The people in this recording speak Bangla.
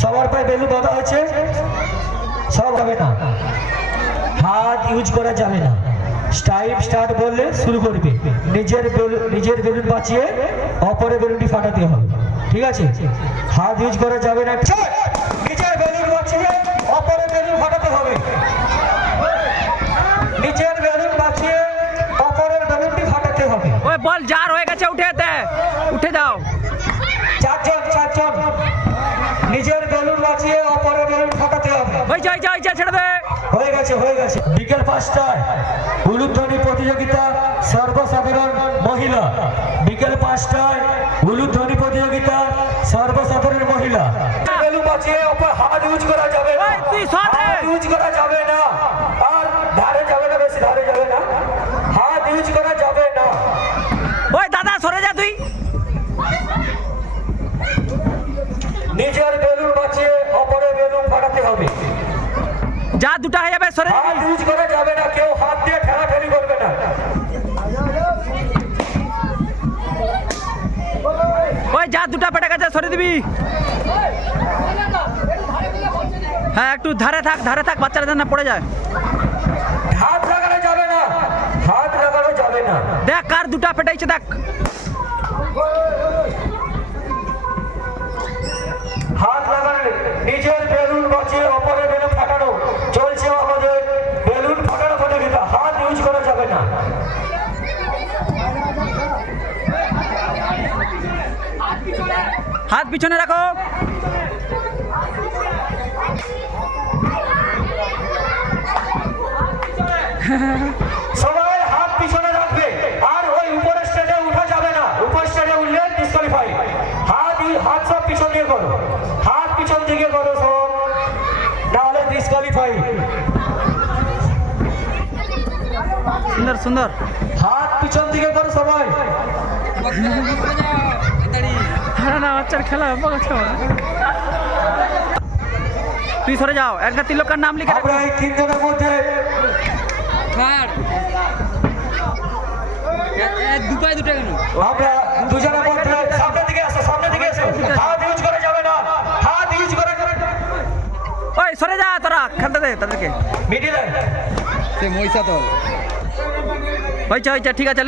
সবার পায়ে বেলুন বাঁধা হয়েছে, সব হবে না, হাত ইউজ করা যাবে না। টাইম স্টার্ট বললে শুরু করবে, নিজের বেলুন বাঁচিয়ে অপরের বেলুনটি ফাটাতে হবে, ঠিক আছে? হাত ইউজ করা যাবে না, নিজের বেলুন বাঁচিয়ে অপরের বেলুন ফাটাতে হবে, নিজের বেলুন বাঁচিয়ে অপরের বেলুনটি ফাটাতে হবে। ওই বল যার হয়ে গেছে উঠে যাও। চারজন নিজের বেলুন বাঁচিয়ে অপরের বেলুন ফাটাতে হবে। ছেড়ে দে। হয়ে গেছে। বিকেল 5টায় উলুধ্বনি প্রতিযোগিতা সর্বসাধারণ মহিলা, বিকেল 5টায় উলুধ্বনি প্রতিযোগিতা সর্বসাধারণ মহিলা। বেলুন বাঁচিয়ে হাত ইউজ করা যাবে না, হাত ইউজ করা যাবে না, আর ধারে যাবে না, বেশি ধারে যাবে না, হাত ইউজ করা যাবে না। ওই দাদা সরে যা তুই। নিজের বেলুন বাঁচিয়ে অপরের বেলুন ফাটাতে হবে। যা দুটা হয়ে যাবে সরে হাত ইউজ করা যাবে না, কেউ হাত দিয়ে ঠেলাঠেলি করবে না। ওই যা দুটা পেটে গেছে সরে দিবি। হ্যাঁ একটু ধারে থাক বাচ্চারা যেন না পড়ে যায়। হাত লাগানো যাবে না, হাত লাগানো যাবে না। দেখ কার দুটা পেটাইছে দেখ। হাত লাগানো, নিজের বেলুন বাঁচিয়ে অপরের বেলুন ফাটানো চলছে আমাদের বেলুন ফাটানো প্রতিযোগিতা। হাত ইউজ করা যাবে না। হাত পিছনে রাখো। সবাই হাত পিছনে রাখবে, আর ওই উপরের স্টেজে উঠা যাবে না, উপর স্টেজে উঠলে ডিসকোয়ালিফাই। হাত সব পিছন দিয়ে করো, হাত পিছন দিকে করো সব, নাহলে ডিসকোয়ালিফাই। সুন্দর হাত পিছন দিকে করো সবাই। না বাচ্চার খেলা তুই সরে যাও। একটা তিলকার নাম লিখে আমরা এই তিনজনের মধ্যে আমরা দুজনের মধ্যে সামনের দিকে আসো। হাত ইউজ করা যাবে না, হাত ইউজ করা যাবে না। ওই সরে যা, তোরা খেলতে দে তাদেরকে। মিডিলে হয়েছে ঠিক আছে।